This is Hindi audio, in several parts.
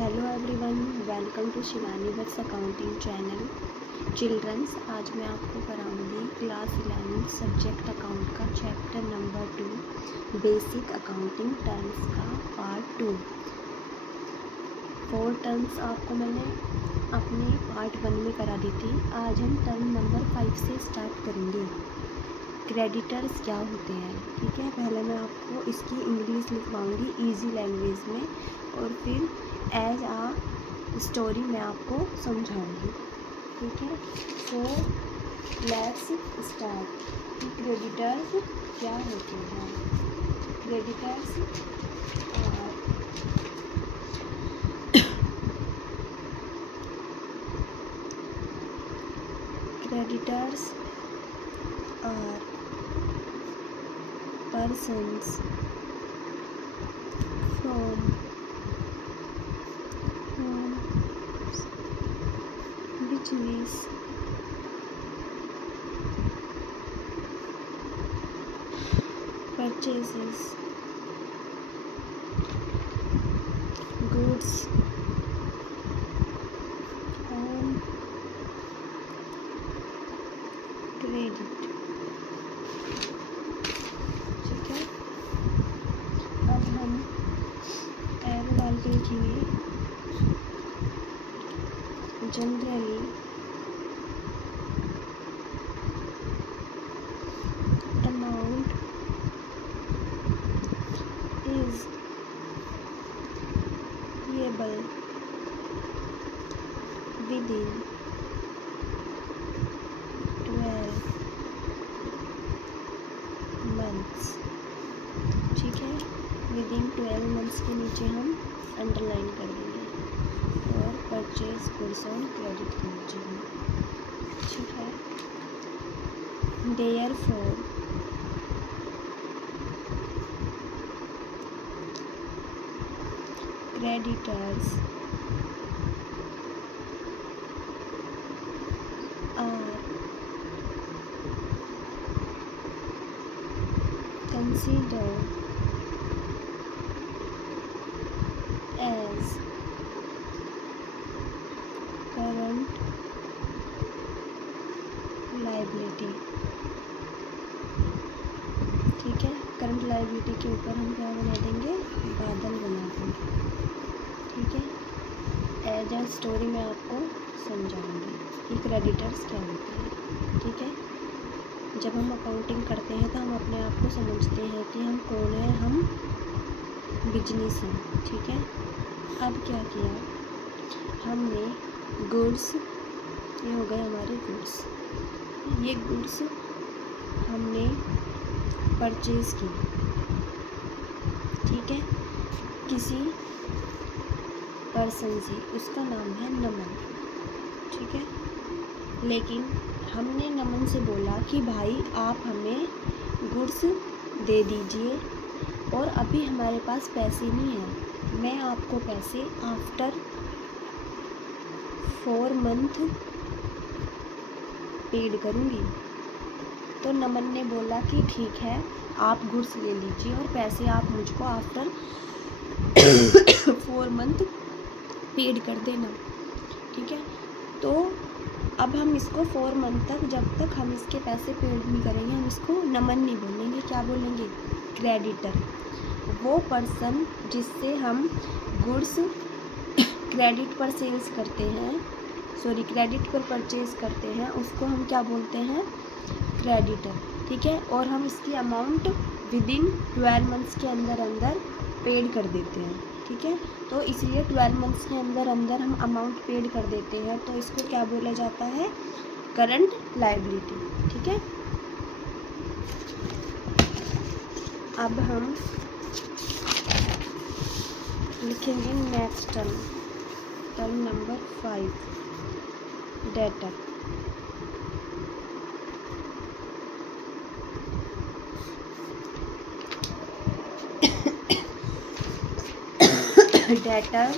Hello everyone, welcome to Shivani verse accounting channel. Children's, आज मैं आपको कराऊंगी क्लास 11 सब्जेक्ट अकाउंट का chapter number 2 basic accounting terms का पार्ट 2। 4 टर्म्स आपको मैंने अपने पार्ट 1 में करा दी थी। आज हम टर्म नंबर 5 से स्टार्ट करेंगे। क्रेडिटर्स क्या होते हैं, ठीक है। पहले मैं आपको इसकी इंग्लिश लिखवाऊंगी इजी लैंग्वेज में और फिर एज आ स्टोरी मैं आपको समझाऊंगी, ठीक है। So let's start. क्रेडिटर्स क्या होते हैं? Creditors are persons from whom business purchases goods on credit, ठीक है। अब हम एरो डाल के लिखेंगे। Generally amount is payable within 12 months, ठीक है। विदिन 12 मंथ्स के नीचे हम अंडरलाइन कर देंगे और परचेज गुड्स ऑन क्रेडिट के नीचे हम, ठीक है। Therefore creditors are considered as current liability, ठीक है। करंट लायबिलिटी के ऊपर हम क्या बना देंगे? बादल बना देंगे, ठीक है। एज अ स्टोरी मैं आपको समझाऊंगी कि क्रेडिटर्स क्या होते हैं, ठीक है। जब हम अकाउंटिंग करते हैं तो हम अपने आप को समझते हैं कि हम कौन है, हम बिजनेस हैं, ठीक है। अब क्या किया हमने? गुड्स, ये हो गए हमारे गुड्स। ये गुड्स हमने परचेज़ की, ठीक है, किसी पर्सन से, उसका नाम है नमन, ठीक है। लेकिन हमने नमन से बोला कि भाई आप हमें गुड्स दे दीजिए और अभी हमारे पास पैसे नहीं हैं, मैं आपको पैसे आफ्टर 4 मंथ पेड करूँगी। तो नमन ने बोला कि ठीक है, आप गुड्स ले लीजिए और पैसे आप मुझको आफ्टर 4 मंथ पेड कर देना, ठीक है। तो अब हम इसको 4 मंथ तक, जब तक हम इसके पैसे पेड नहीं करेंगे, हम इसको नमन नहीं बोलेंगे, क्या बोलेंगे? क्रेडिटर। वो पर्सन जिससे हम गुड्स क्रेडिट पर सेल्स करते हैं, क्रेडिट पर परचेज करते हैं, उसको हम क्या बोलते हैं? क्रेडिटर, ठीक है। और हम इसकी अमाउंट विदिन 12 मंथ्स के अंदर पेड कर देते हैं, ठीक है। तो इसलिए 12 मंथ्स के अंदर हम अमाउंट पेड कर देते हैं, तो इसको क्या बोला जाता है? करंट लायबिलिटी, ठीक है। अब हम लिखेंगे next term number 5 debtor. Debtor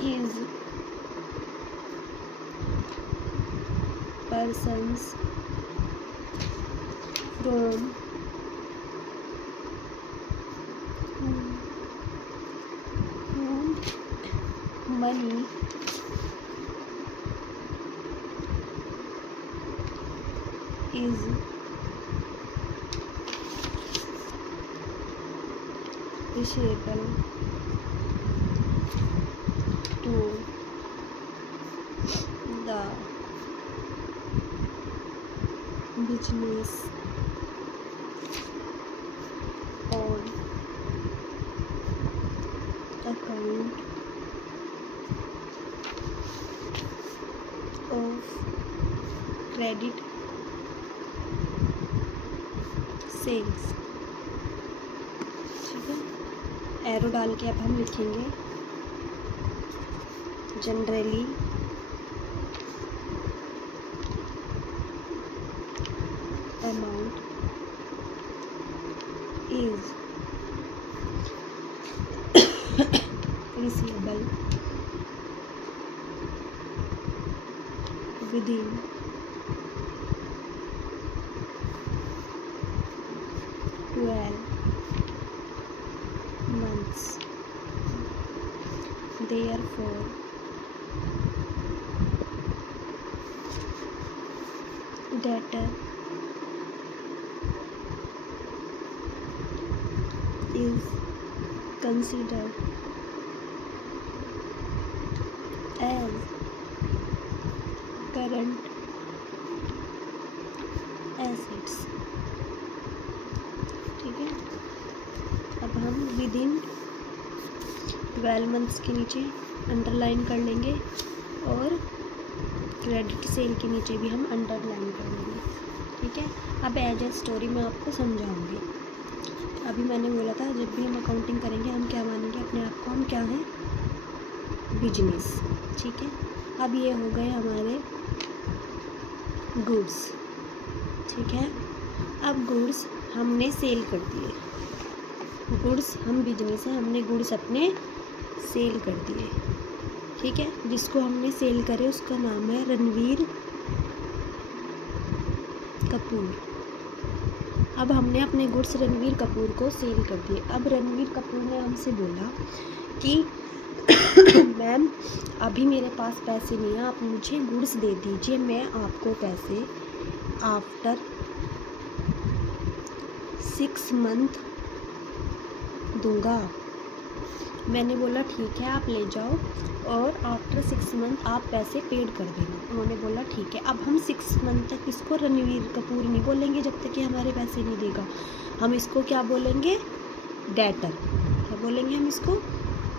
is persons from money is receivable to the business on account of credit sales. ठीक है, एरो डाल के अब हम लिखेंगे generally amount is receivable within 12 months. Therefore, debtor is considered as current assets। ठीक है, अब हम विदिन 12 मंथ्स के नीचे अंडरलाइन कर लेंगे और क्रेडिट सेल के नीचे भी हम अंडरलाइन कर लेंगे। ठीक है, अब एज ए स्टोरी मैं आपको समझाऊंगी। अभी मैंने बोला था जब भी हम अकाउंटिंग करेंगे हम क्या मानेंगे अपने आप को, हम क्या हैं, बिजनेस। ठीक है, अब ये हो गए हमारे गुड्स। ठीक है, अब गुड्स हमने सेल कर दिए, गुड्स हम बिजनेस हैं, हमने गुड्स अपने सेल कर दिए। ठीक है, जिसको हमने सेल करे उसका नाम है रणवीर कपूर। अब हमने अपने गुड्स रणवीर कपूर को सेल कर दिए। अब रणवीर कपूर ने हमसे बोला कि मैम अभी मेरे पास पैसे नहीं है, आप मुझे गुड्स दे दीजिए, मैं आपको पैसे आफ्टर 6 मंथ दूंगा। मैंने बोला ठीक है आप ले जाओ और आफ्टर 6 मंथ आप पैसे पेड कर देना। उन्होंने बोला ठीक है। अब हम 6 मंथ तक इसको रणवीर कपूर नहीं बोलेंगे जब तक कि हमारे पैसे नहीं देगा, हम इसको क्या बोलेंगे, डेटर। क्या बोलेंगे हम इसको,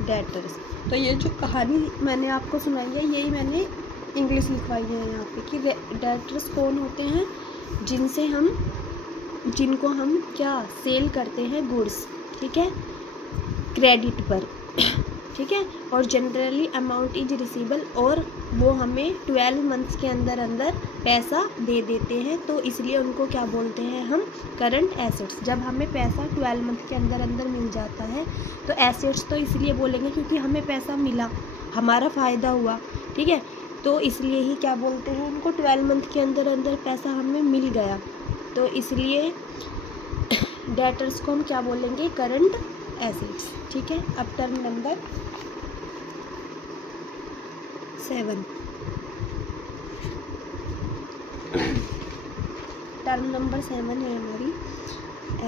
डेटर्स। तो ये जो कहानी मैंने आपको सुनाई है यही मैंने इंग्लिश लिखवाई है यहाँ पे कि डेटर्स कौन होते हैं, जिनको हम क्या सेल करते हैं, गुड्स। ठीक है, क्रेडिट पर। ठीक है, और जनरली अमाउंट इज रिसीवेबल, और वो हमें 12 मंथ्स के अंदर अंदर पैसा दे देते हैं, तो इसलिए उनको क्या बोलते हैं हम, करंट एसेट्स। जब हमें पैसा 12 मंथ के अंदर अंदर मिल जाता है तो एसेट्स तो इसलिए बोलेंगे क्योंकि हमें पैसा मिला, हमारा फ़ायदा हुआ। ठीक है, तो इसलिए ही क्या बोलते हैं उनको, 12 मंथ के अंदर अंदर पैसा हमें मिल गया, तो इसलिए डेटर्स को हम क्या बोलेंगे, करंट एसेट्स। ठीक है, अब टर्म नंबर 7। टर्म नंबर 7 है हमारी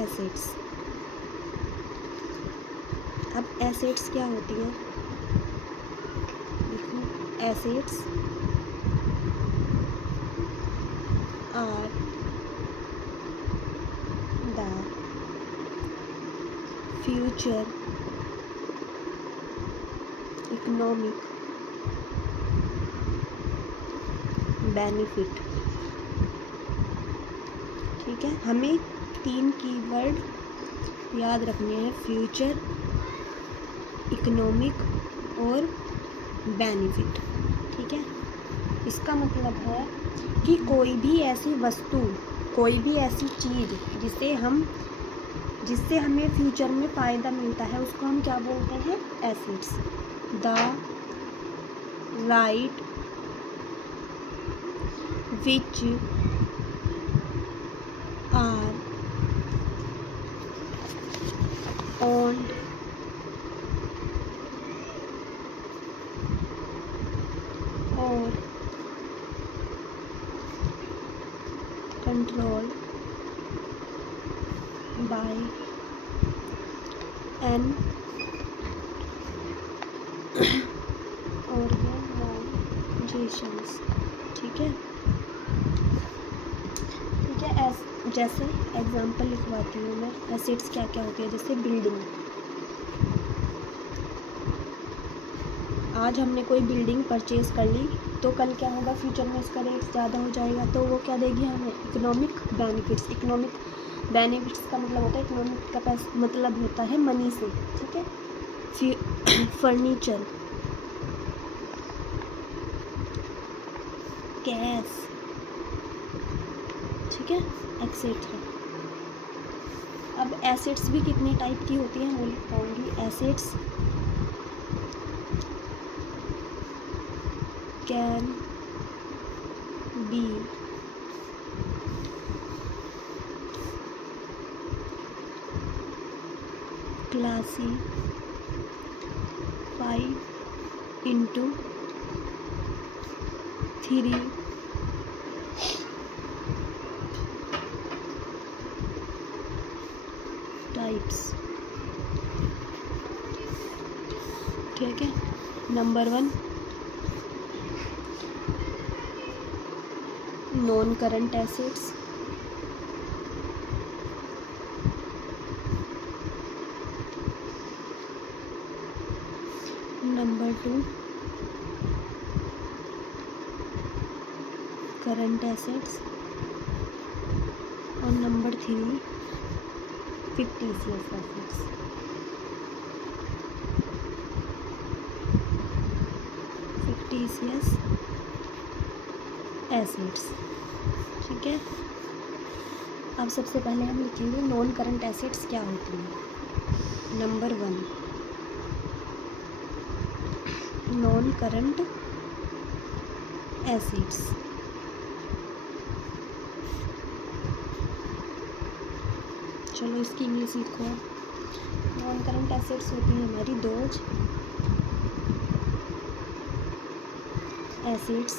एसेट्स। अब एसेट्स क्या होती हैं, assets are the future economic benefit. ठीक है, हमें 3 कीवर्ड याद रखने हैं, फ्यूचर, इकोनॉमिक और बेनिफिट। ठीक है, इसका मतलब है कि कोई भी ऐसी वस्तु, कोई भी ऐसी चीज़ जिससे हमें फ्यूचर में फ़ायदा मिलता है उसको हम क्या बोलते हैं, assets. The right which are owned, or controlled by an organizations। ठीक है, जैसे एग्जांपल लिखवाती हूँ मैं। एसेट्स क्या क्या होते हैं, जैसे बिल्डिंग। आज हमने कोई बिल्डिंग परचेज कर ली, तो कल क्या होगा, फ्यूचर में उसका रेट ज़्यादा हो जाएगा, तो वो क्या देगी हमें, इकोनॉमिक बेनिफिट्स। इकोनॉमिक बेनिफिट्स का मतलब होता है, इकोनॉमिक का मतलब होता है मनी से। ठीक है, फर्नीचर, कैश, ठीक है, एक्सेट्रा। अब एसेट्स भी कितने टाइप की होती हैं वो लिखवाऊंगी। Assets can be classified into 3 types. ठीक है, number 1 non current assets, number 2 current assets, और number 3 fictitious assets। fictitious assets। ठीक है, अब सबसे पहले हम लिखेंगे नॉन करंट एसेट्स क्या होती हैं। Number 1 non current assets. चलो इसकी इंग्लिश लिखो। नॉन करंट एसेट्स होती है हमारी those assets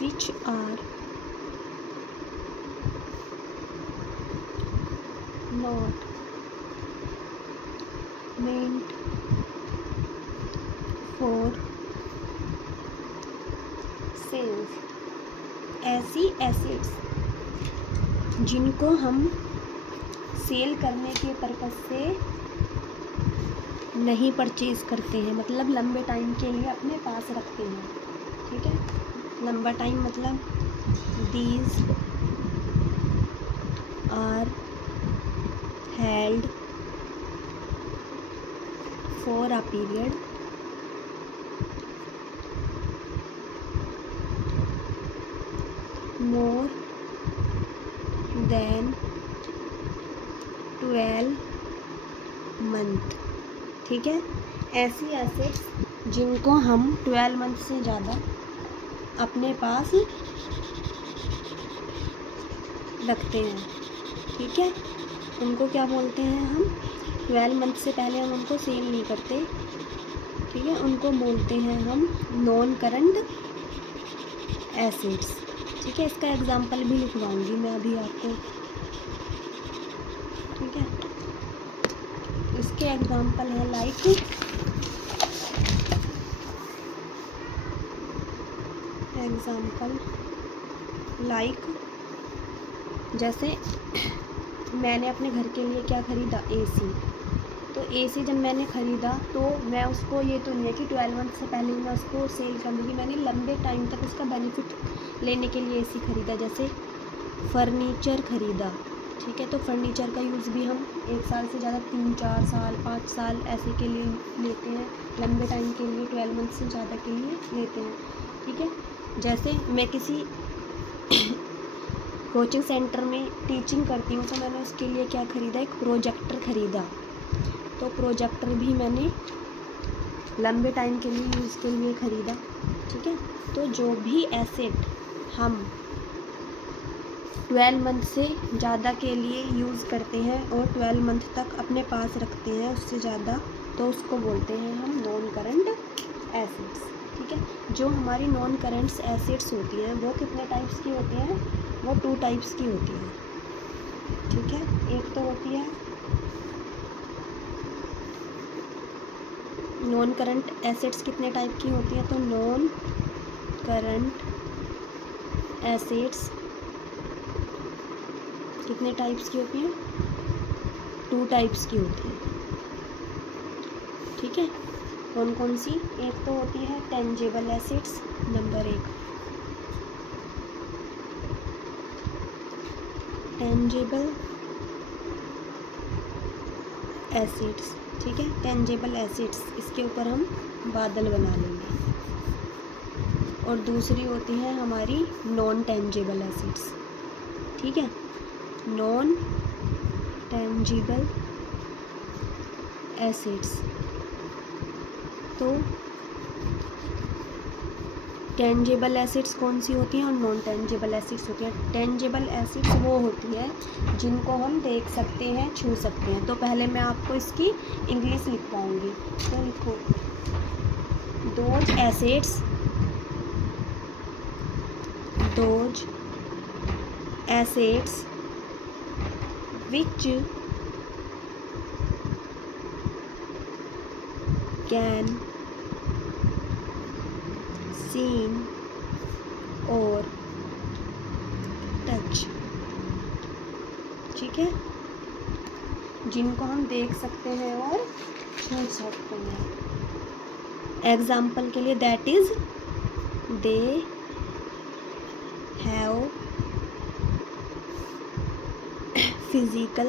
which are not meant for sales। ऐसी एसेट्स जिनको हम सेल करने के पर्पस से नहीं परचेज करते हैं, मतलब लंबे टाइम के लिए अपने पास रखते हैं। ठीक है, लंबा टाइम मतलब these are held for a period more than 12 month. ठीक है, ऐसी एसेट्स जिनको हम 12 मंथ से ज़्यादा अपने पास रखते हैं। ठीक है, उनको क्या बोलते हैं हम, 12 मंथ से पहले हम उनको सेल नहीं करते। ठीक है, उनको बोलते हैं हम नॉन करंट एसेट्स। ठीक है, इसका एग्जांपल भी लिखवाऊंगी मैं अभी आपको। ठीक है, इसके एग्जांपल है लाइक जैसे मैंने अपने घर के लिए क्या ख़रीदा, एसी। तो एसी जब मैंने ख़रीदा तो मैं उसको, ये तो नहीं है कि 12 मंथ से पहले ही मैं उसको सेल कर दूँगी। मैंने लंबे टाइम तक उसका बेनिफिट लेने के लिए एसी ख़रीदा। जैसे फर्नीचर ख़रीदा। ठीक है, तो फर्नीचर का यूज़ भी हम 1 साल से ज़्यादा 3, 4 साल, 5 साल ऐसे के लिए लेते हैं। लंबे टाइम के लिए 12 मंथ से ज़्यादा के लिए लेते हैं। ठीक है, जैसे मैं किसी कोचिंग सेंटर में टीचिंग करती हूँ, तो मैंने उसके लिए क्या ख़रीदा, एक प्रोजेक्टर ख़रीदा। तो प्रोजेक्टर भी मैंने लंबे टाइम के लिए यूज़ के लिए ख़रीदा। ठीक है, तो जो भी एसेट हम 12 मंथ से ज़्यादा के लिए यूज़ करते हैं और 12 मंथ तक अपने पास रखते हैं उससे ज़्यादा, तो उसको बोलते हैं हम नॉन करंट एसिड्स। ठीक है, जो हमारी नॉन करंट एसिड्स होती हैं वो कितने टाइप्स की होती हैं? वो 2 टाइप्स की होती हैं। ठीक है, एक तो होती है नॉन करंट एसिड्स कितने टाइप की होती हैं? तो नॉन करंट एसिड्स कितने टाइप्स की होती हैं? 2 टाइप्स की होती हैं। ठीक है, कौन कौन सी? एक तो होती है tangible acids, number 1 tangible acids. ठीक है, टेंजेबल एसिड्स, इसके ऊपर हम बादल बना लेंगे। और दूसरी होती है हमारी नॉन टेंजेबल एसिड्स। ठीक है, नॉन टेंजिबल एसिड्स। तो टेंजेबल एसिड्स कौन सी होती हैं और नॉन टेंजेबल एसिड्स होती हैं? टेंजेबल एसिड्स वो होती है जिनको हम देख सकते हैं, छू सकते हैं। तो पहले मैं आपको इसकी इंग्लिश लिखवाऊंगी, तो लिखो those acids which can seen or touch। ठीक है, जिनको हम देख सकते हैं और छू सकते हैं। एग्जाम्पल के लिए that is they have physical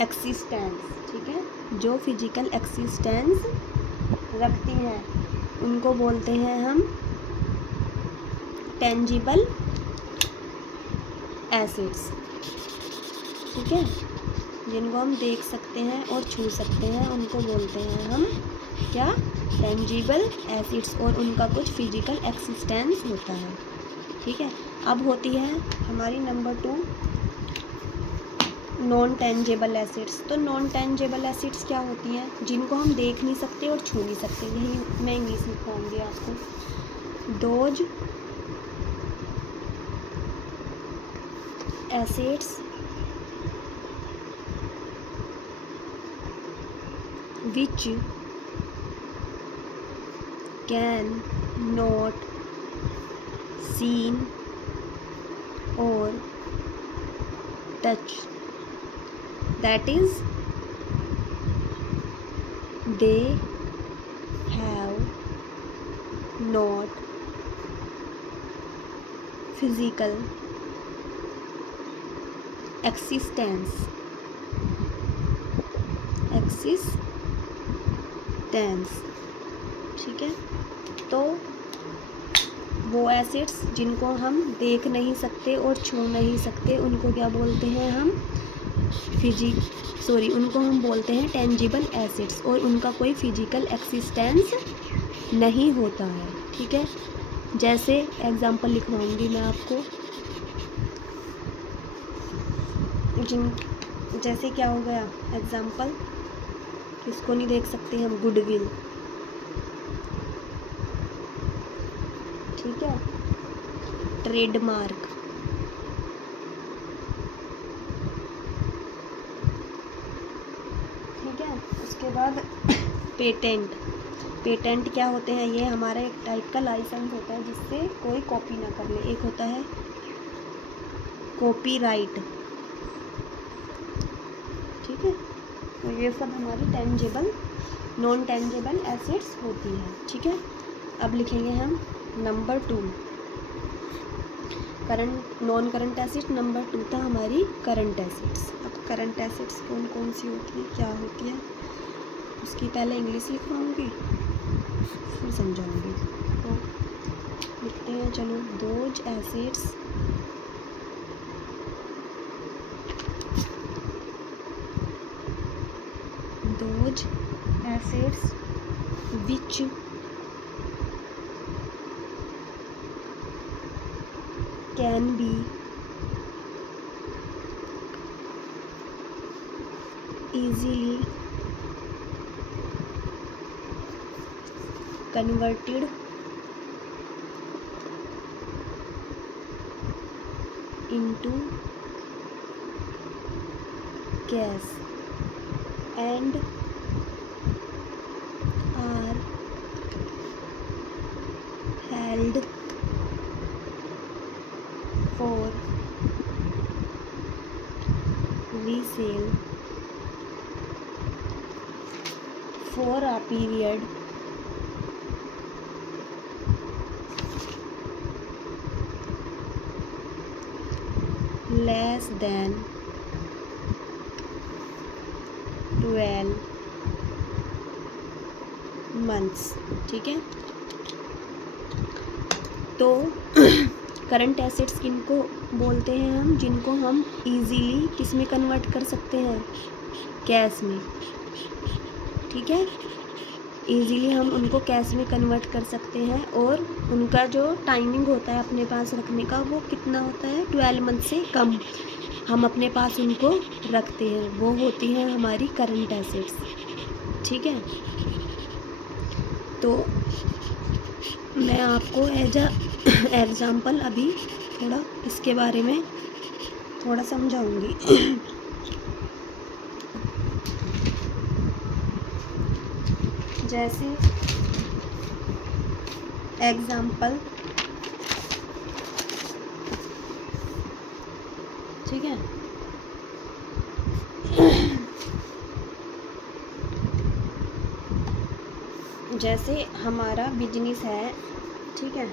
existence. ठीक है, जो फिजिकल एक्सिस्टेंस रखती हैं उनको बोलते हैं हम टेंजिबल एसिड्स। ठीक है, जिनको हम देख सकते हैं और छू सकते हैं उनको बोलते हैं हम क्या? टेंजिबल एसिड्स, और उनका कुछ फिजिकल एक्सिस्टेंस होता है। ठीक है, अब होती है हमारी नंबर 2 नॉन टेंजेबल एसिड्स। तो नॉन टेंजेबल एसिड्स क्या होती हैं? जिनको हम देख नहीं सकते और छू नहीं सकते। यही मैं इंग्लिश लिखवाऊंगी आपको। Those acids which can not seen or touch, that is they have not physical existence। ठीक है, तो वो एसिड्स जिनको हम देख नहीं सकते और छू नहीं सकते उनको क्या बोलते हैं हम? उनको हम बोलते हैं टेंजिबल एसिड्स, और उनका कोई फिजिकल एक्सिस्टेंस नहीं होता है। ठीक है, जैसे एग्जांपल लिखवाऊंगी मैं आपको। जैसे क्या हो गया एग्जांपल? किसको नहीं देख सकते हम? गुडविल। ठीक है, ट्रेडमार्क। ठीक है, उसके बाद पेटेंट क्या होते हैं? ये हमारा एक टाइप का लाइसेंस होता है जिससे कोई कॉपी ना कर ले। एक होता है कॉपीराइट। ठीक है, तो ये सब हमारी टेंजेबल नॉन टेंजेबल एसिड्स होती हैं। ठीक है, अब लिखेंगे हम number 2 current non current acid. Number 2 था हमारी करंट एसिड्स। अब करंट एसिड्स कौन कौन सी होती है, क्या होती है, उसकी पहले इंग्लिश लिखवाऊंगी फिर समझाऊंगी। तो लिखते हैं, चलो। Those acids which can be easily converted into cash and are held for resale for a period less than 12 months। ठीक है, तो करंट एसेट्स किनको बोलते हैं हम, जिनको हम इजीली किस में कन्वर्ट कर सकते हैं, कैश में। ठीक है, इजीली हम उनको कैश में कन्वर्ट कर सकते हैं और उनका जो टाइमिंग होता है अपने पास रखने का वो कितना होता है, 12 मंथ से कम हम अपने पास उनको रखते हैं, वो होती हैं हमारी करंट एसेट्स। ठीक है, तो मैं आपको एज अ एग्जाम्पल अभी थोड़ा इसके बारे में थोड़ा समझाऊंगी। जैसे एग्जाम्पल, ठीक है, जैसे हमारा बिजनेस है, ठीक है,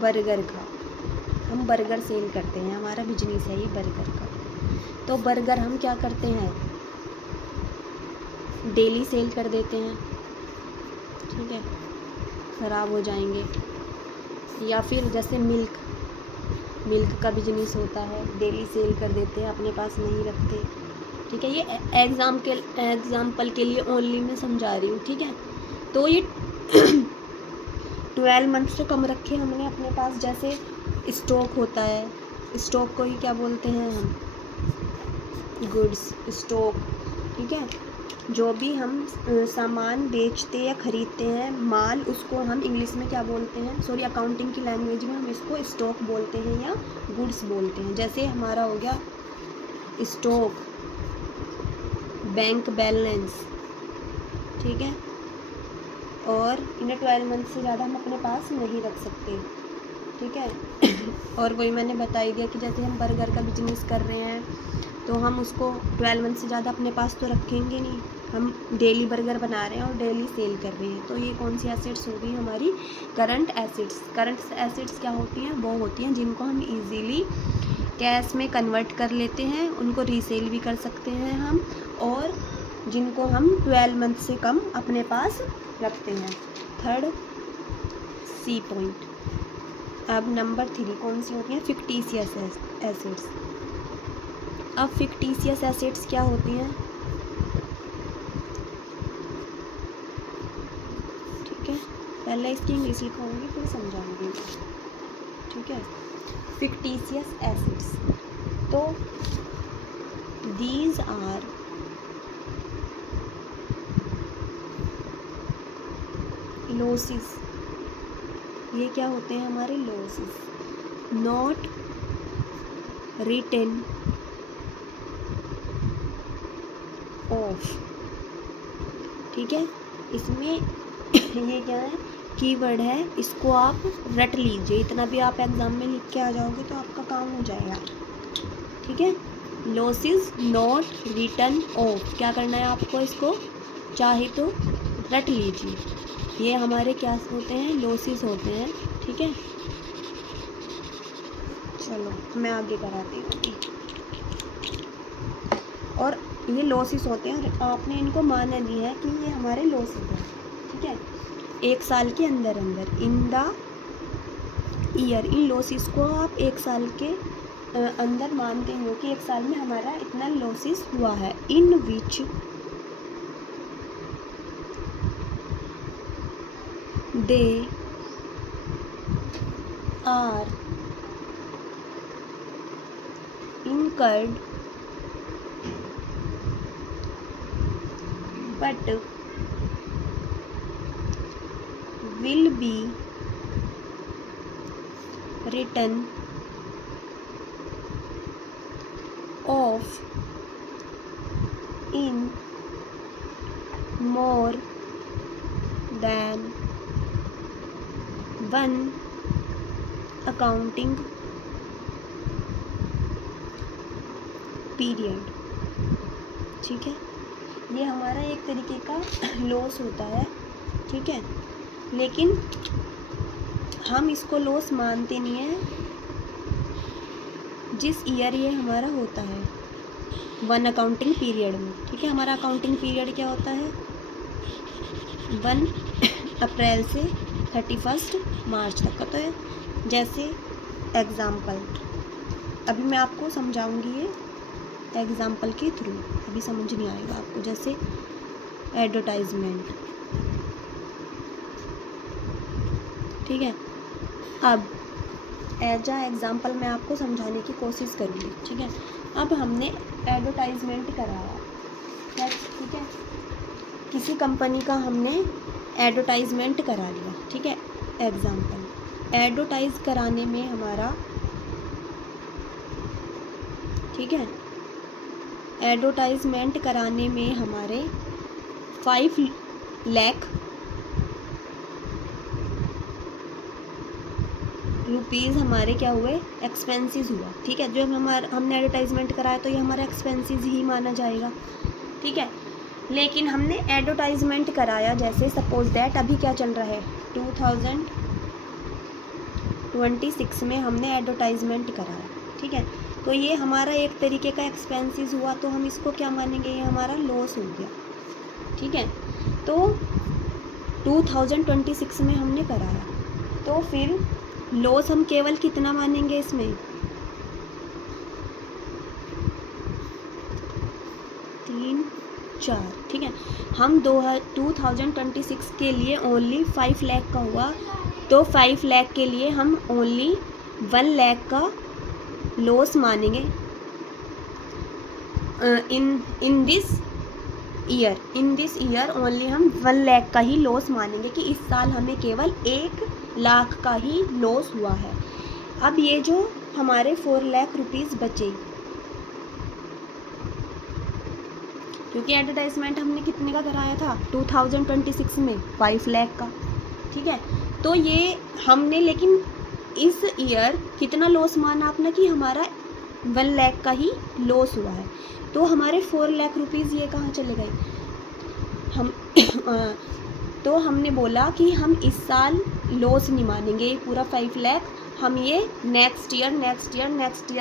बर्गर का, हम बर्गर सेल करते हैं, हमारा बिजनेस है ये बर्गर का। तो बर्गर हम क्या करते हैं, डेली सेल कर देते हैं। ठीक है, ख़राब हो जाएंगे। या फिर जैसे मिल्क का बिजनेस होता है, डेली सेल कर देते हैं, अपने पास नहीं रखते। ठीक है, ये एग्जाम्पल के लिए ओनली मैं समझा रही हूँ। ठीक है, तो ये 12 मंथ से कम रखे हमने अपने पास। जैसे स्टॉक होता है, स्टॉक को ही क्या बोलते हैं हम, गुड्स, स्टॉक। ठीक है, जो भी हम सामान बेचते या ख़रीदते हैं, माल, उसको हम इंग्लिश में क्या बोलते हैं, सॉरी अकाउंटिंग की लैंग्वेज में हम इसको स्टॉक बोलते हैं या गुड्स बोलते हैं। जैसे हमारा हो गया स्टॉक, बैंक बैलेंस। ठीक है, और इन्हें 12 मंथ से ज़्यादा हम अपने पास नहीं रख सकते। ठीक है, और वही मैंने बता ही दिया कि जैसे हम बर्गर का बिजनेस कर रहे हैं तो हम उसको 12 मंथ से ज़्यादा अपने पास तो रखेंगे नहीं, हम डेली बर्गर बना रहे हैं और डेली सेल कर रहे हैं। तो ये कौन सी एसेट्स हो गई हमारी, करंट एसेट्स। करंट एसेट्स क्या होती हैं, वो होती हैं जिनको हम इजीली कैश में कन्वर्ट कर लेते हैं, उनको रीसेल भी कर सकते हैं हम, और जिनको हम 12 मंथ से कम अपने पास रखते हैं। Third C point. अब नंबर 3 कौन सी होती हैं, फिक्टिशियस एसेट्स। अब फिक्टिशियस एसेट्स क्या होती हैं, ठीक है, पहले इसकी इंग्लिश लिखाऊंगी फिर समझाऊंगी। ठीक है, फिक्टिशियस एसेट्स, तो दीज आर लॉसेस, ये क्या होते हैं हमारे लॉसेस, नॉट रिटन ऑफ। ठीक है, इसमें ये क्या है, कीवर्ड है, इसको आप रट लीजिए, इतना भी आप एग्जाम में लिख के आ जाओगे तो आपका काम हो जाएगा। ठीक है, लॉसेस नॉट रिटन ऑफ, क्या करना है आपको, इसको चाहे तो रट लीजिए। ये हमारे क्या होते हैं, लॉसेस होते हैं। ठीक है, चलो मैं आगे कराती हूँ। और ये लॉसेस होते हैं, आपने इनको माना नहीं है कि ये हमारे लॉसेस हैं। ठीक है, एक साल के अंदर in the year, in losses को आप एक साल के अंदर मानते हो कि एक साल में हमारा इतना लॉसेस हुआ है। In which they are incurred but will be written off in more than one accounting period. ठीक है, ये हमारा एक तरीके का लॉस होता है। ठीक है, लेकिन हम इसको लॉस मानते नहीं हैं जिस ईयर ये हमारा होता है वन अकाउंटिंग पीरियड में। ठीक है, हमारा अकाउंटिंग पीरियड क्या होता है 1 अप्रैल से 31 मार्च तक का। तो जैसे एग्ज़ाम्पल अभी मैं आपको समझाऊंगी ये एग्ज़ाम्पल के थ्रू, अभी समझ नहीं आएगा आपको। जैसे एडवर्टाइजमेंट, ठीक है, अब एज आ एग्ज़ाम्पल मैं आपको समझाने की कोशिश करूँगी। ठीक है, अब हमने एडवर्टाइजमेंट कराया, ठीक है, किसी कंपनी का हमने एडवर्टाइजमेंट करा लिया। ठीक है, एग्ज़ाम्पल एडवर्टाइज कराने में हमारा, ठीक है, एडवर्टाइजमेंट कराने में हमारे 5 लाख रुपीज़ हमारे क्या हुए, एक्सपेंसेस हुआ। ठीक है, जो हमने एडवर्टाइजमेंट कराया तो ये हमारा एक्सपेंसेस ही माना जाएगा। ठीक है, लेकिन हमने एडवर्टाइजमेंट कराया, जैसे सपोज दैट अभी क्या चल रहा है 2026 में हमने एडवर्टाइजमेंट कराया। ठीक है, तो ये हमारा एक तरीके का एक्सपेंसेस हुआ, तो हम इसको क्या मानेंगे, ये हमारा लॉस हो गया। ठीक है, तो 2026 में हमने कराया, तो फिर लॉस हम केवल कितना मानेंगे इसमें 3, 4। ठीक है, हम 2026 के लिए ओनली 5 लाख का हुआ, तो 5 लाख के लिए हम ओनली 1 लाख का लॉस मानेंगे इन दिस ईयर ओनली हम 1 लाख का ही लॉस मानेंगे कि इस साल हमें केवल 1 लाख का ही लॉस हुआ है। अब ये जो हमारे 4 लाख रुपीज़ बचे, क्योंकि एडवर्टाइजमेंट हमने कितने का कराया था 2026 में 5 लाख का। ठीक है, तो ये हमने लेकिन इस ईयर कितना लॉस माना अपना कि हमारा 1 लाख का ही लॉस हुआ है, तो हमारे 4 लाख रुपीज़ ये कहाँ चले गए हम तो हमने बोला कि हम इस साल लॉस नहीं मानेंगे, ये पूरा 5 लाख हम ये नेक्स्ट ईयर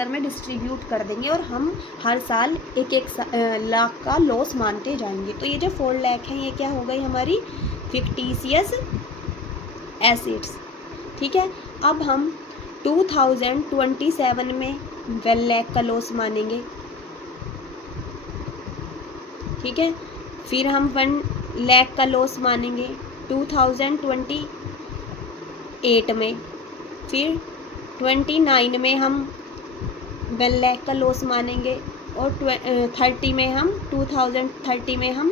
में डिस्ट्रीब्यूट कर देंगे और हम हर साल 1 लाख का लॉस मानते जाएंगे। तो ये जो 4 लाख है ये क्या हो गई हमारी फिक्टिशियस एसेट्स। ठीक है, अब हम 2027 में 1 लाख का लॉस मानेंगे। ठीक है, फिर हम 1 लाख का लॉस मानेंगे 2028 में, फिर 29 में हम 1 लाख का लॉस मानेंगे और 2030 में हम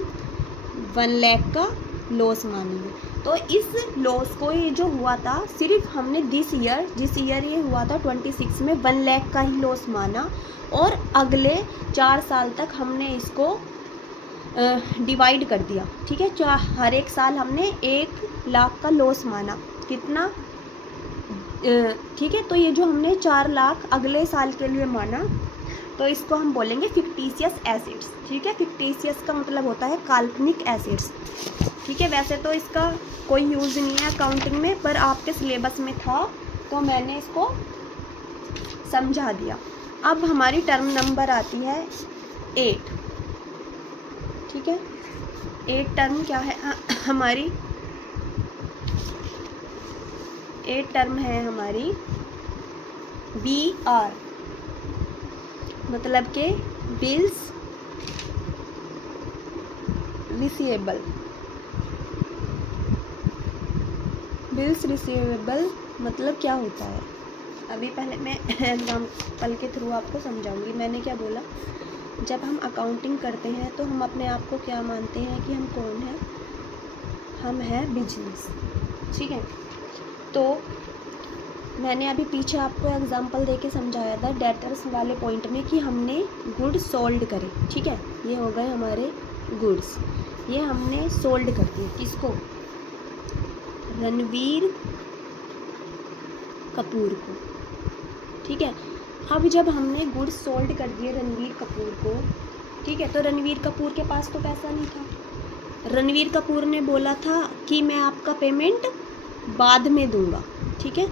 1 लाख का लॉस मानेंगे। तो इस लॉस को ये जो हुआ था सिर्फ हमने जिस ईयर ये हुआ था 26 में 1 लाख का ही लॉस माना, और अगले 4 साल तक हमने इसको डिवाइड कर दिया। ठीक है, हर एक साल हमने 1 लाख का लॉस माना, कितना, ठीक है, तो ये जो हमने 4 लाख अगले साल के लिए माना, तो इसको हम बोलेंगे फिक्टिशियस एसेट्स। ठीक है, फिक्टिशियस का मतलब होता है काल्पनिक एसेट्स। ठीक है, वैसे तो इसका कोई यूज़ नहीं है अकाउंटिंग में, पर आपके सिलेबस में था तो मैंने इसको समझा दिया। अब हमारी टर्म नंबर आती है 8। ठीक है, 8 टर्म क्या है हमारी, 8 टर्म है हमारी BR, मतलब के बिल्स रिसीवेबल। बिल्स रिसीवेबल मतलब क्या होता है, अभी पहले मैं एग्जाम्पल के थ्रू आपको समझाऊंगी। मैंने क्या बोला, जब हम अकाउंटिंग करते हैं तो हम अपने आप को क्या मानते हैं कि हम कौन हैं, हम हैं बिजनेस, ठीक है। तो मैंने अभी पीछे आपको एग्जांपल देके समझाया था डेटर्स वाले पॉइंट में कि हमने गुड्स सोल्ड करे, ठीक है। ये हो गए हमारे गुड्स, ये हमने सोल्ड कर दिए किसको, रणवीर कपूर को, ठीक है। अब जब हमने गुड्स सोल्ड कर दिए रणवीर कपूर को, ठीक है, तो रणवीर कपूर के पास तो पैसा नहीं था। रणवीर कपूर ने बोला था कि मैं आपका पेमेंट बाद में दूंगा, ठीक है,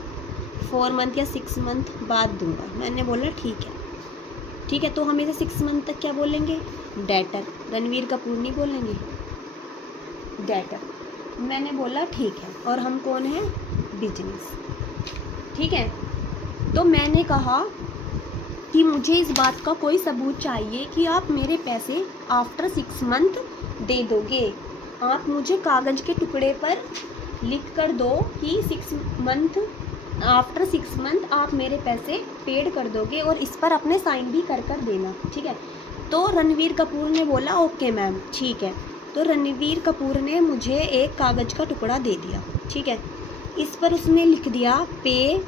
4 मंथ या 6 मंथ बाद दूंगा। मैंने बोला ठीक है, ठीक है। तो हम इसे 6 मंथ तक क्या बोलेंगे, डेटर। रणवीर कपूर नहीं बोलेंगे, डेटर। मैंने बोला ठीक है, और हम कौन हैं, बिजनेस, ठीक है। तो मैंने कहा कि मुझे इस बात का कोई सबूत चाहिए कि आप मेरे पैसे आफ्टर 6 मंथ दे दोगे। आप मुझे कागज़ के टुकड़े पर लिख कर दो कि 6 मंथ, आफ्टर 6 मंथ आप मेरे पैसे पेड कर दोगे, और इस पर अपने साइन भी कर देना, ठीक है। तो रणवीर कपूर ने बोला ओके मैम, ठीक है। तो रणवीर कपूर ने मुझे एक कागज़ का टुकड़ा दे दिया, ठीक है। इस पर उसने लिख दिया पे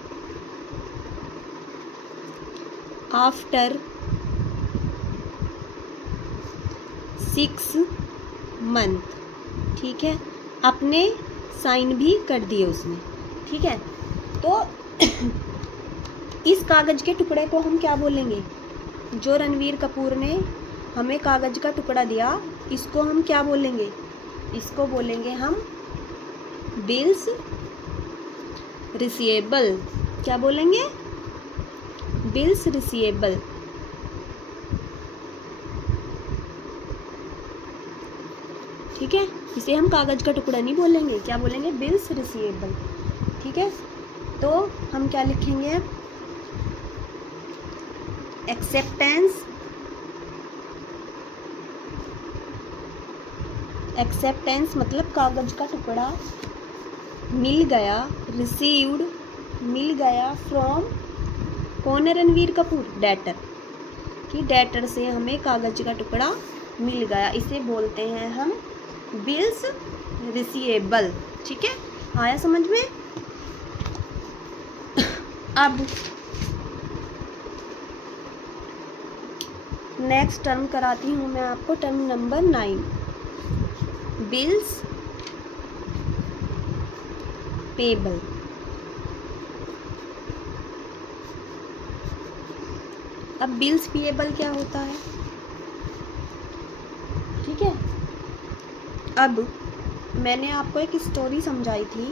आफ्टर 6 मंथ, ठीक है। अपने साइन भी कर दिए उसने, ठीक है। तो इस कागज़ के टुकड़े को हम क्या बोलेंगे, जो रणवीर कपूर ने हमें कागज़ का टुकड़ा दिया, इसको हम क्या बोलेंगे, इसको बोलेंगे हम बिल्स रिसीवेबल। क्या बोलेंगे, बिल्स रिसीवेबल, ठीक है। इसे हम कागज़ का टुकड़ा नहीं बोलेंगे, क्या बोलेंगे, बिल्स रिसीवेबल, ठीक है। तो हम क्या लिखेंगे, एक्सेप्टेंस, एक्सेप्टेंस मतलब कागज़ का टुकड़ा मिल गया, रिसीव्ड मिल गया, फ्रॉम कौन है, रणवीर कपूर, डेटर, कि डेटर से हमें कागज़ का टुकड़ा मिल गया। इसे बोलते हैं हम बिल्स रिसीवेबल, ठीक है। आया समझ में। अब नेक्स्ट टर्म कराती हूँ मैं आपको, टर्म नंबर 9, बिल्स पेबल। अब बिल्स पेएबल क्या होता है, ठीक है। अब मैंने आपको एक स्टोरी समझाई थी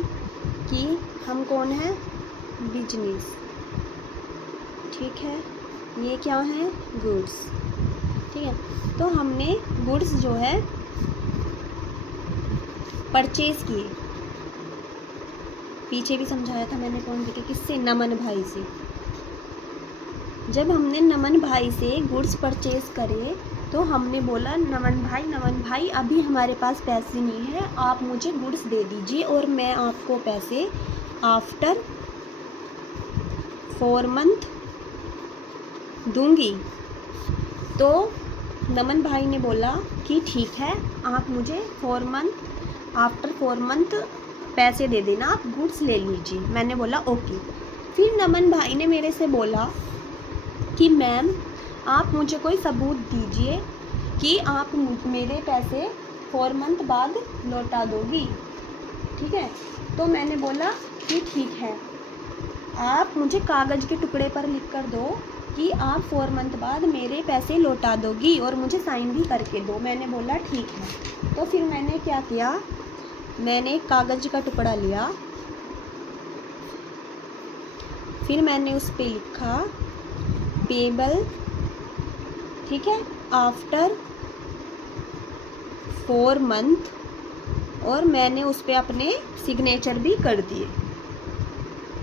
कि हम कौन हैं, बिजनेस, ठीक है। ये क्या है, गुड्स, ठीक है। तो हमने गुड्स जो है परचेज किए, पीछे भी समझाया था मैंने कौन से, किससे, नमन भाई से। जब हमने नमन भाई से गुड्स परचेज करे तो हमने बोला नमन भाई अभी हमारे पास पैसे नहीं है, आप मुझे गुड्स दे दीजिए और मैं आपको पैसे आफ्टर 4 मंथ दूंगी। तो नमन भाई ने बोला कि ठीक है, आप मुझे 4 मंथ, आफ्टर 4 मंथ पैसे दे देना, आप गुड्स ले लीजिए। मैंने बोला ओके। फिर नमन भाई ने मेरे से बोला कि मैम आप मुझे कोई सबूत दीजिए कि आप मेरे पैसे 4 मंथ बाद लौटा दोगी, ठीक है। तो मैंने बोला कि ठीक है, आप मुझे कागज़ के टुकड़े पर लिख कर दो कि आप 4 मंथ बाद मेरे पैसे लौटा दोगी और मुझे साइन भी करके दो। मैंने बोला ठीक है। तो फिर मैंने क्या किया, मैंने एक कागज़ का टुकड़ा लिया, फिर मैंने उस पर लिखा पेबल, ठीक है, आफ्टर 4 मंथ, और मैंने उस पर अपने सिग्नेचर भी कर दिए,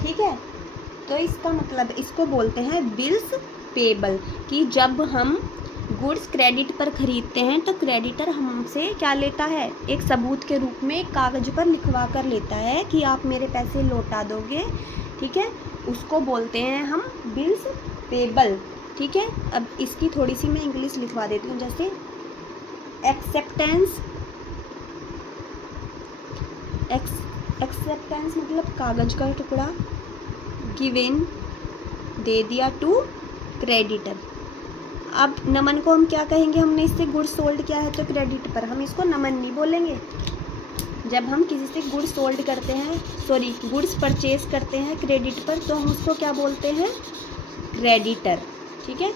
ठीक है। तो इसका मतलब, इसको बोलते हैं बिल्स पेबल, कि जब हम गुड्स क्रेडिट पर ख़रीदते हैं तो क्रेडिटर हमसे क्या लेता है, एक सबूत के रूप में कागज़ पर लिखवा कर लेता है कि आप मेरे पैसे लौटा दोगे, ठीक है। उसको बोलते हैं हम बिल्स पेबल। ठीक है, अब इसकी थोड़ी सी मैं इंग्लिश लिखवा देती हूँ, जैसे एक्सेप्टेंस मतलब कागज का टुकड़ा, गिवन दे दिया टू क्रेडिटर। अब नमन को हम क्या कहेंगे, हमने इससे गुड्स सोल्ड किया है तो क्रेडिट पर, हम इसको नमन नहीं बोलेंगे। जब हम किसी से गुड्स सोल्ड करते हैं, सॉरी गुड्स परचेज करते हैं क्रेडिट पर, तो हम उसको क्या बोलते हैं, क्रेडिटर। ठीक है,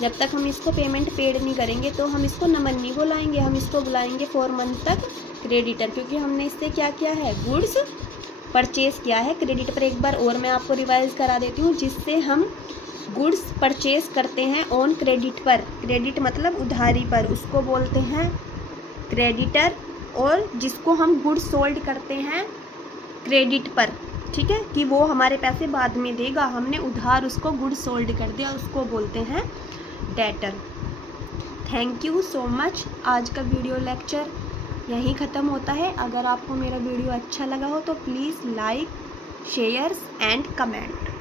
जब तक हम इसको पेमेंट पेड नहीं करेंगे तो हम इसको नमन नहीं बुलाएंगे, हम इसको बुलाएंगे 4 मंथ तक क्रेडिटर, क्योंकि हमने इससे क्या किया है, गुड्स परचेज किया है क्रेडिट पर। एक बार और मैं आपको रिवाइज करा देती हूँ, जिससे हम गुड्स परचेज करते हैं ऑन क्रेडिट पर, क्रेडिट मतलब उधारी पर, उसको बोलते हैं क्रेडिटर। और जिसको हम गुड्स सोल्ड करते हैं क्रेडिट पर, ठीक है, कि वो हमारे पैसे बाद में देगा, हमने उधार उसको गुड्स सोल्ड कर दिया, उसको बोलते हैं debtor. Thank you so much. आज का वीडियो लेक्चर यहीं ख़त्म होता है। अगर आपको मेरा वीडियो अच्छा लगा हो तो please like, shares and comment.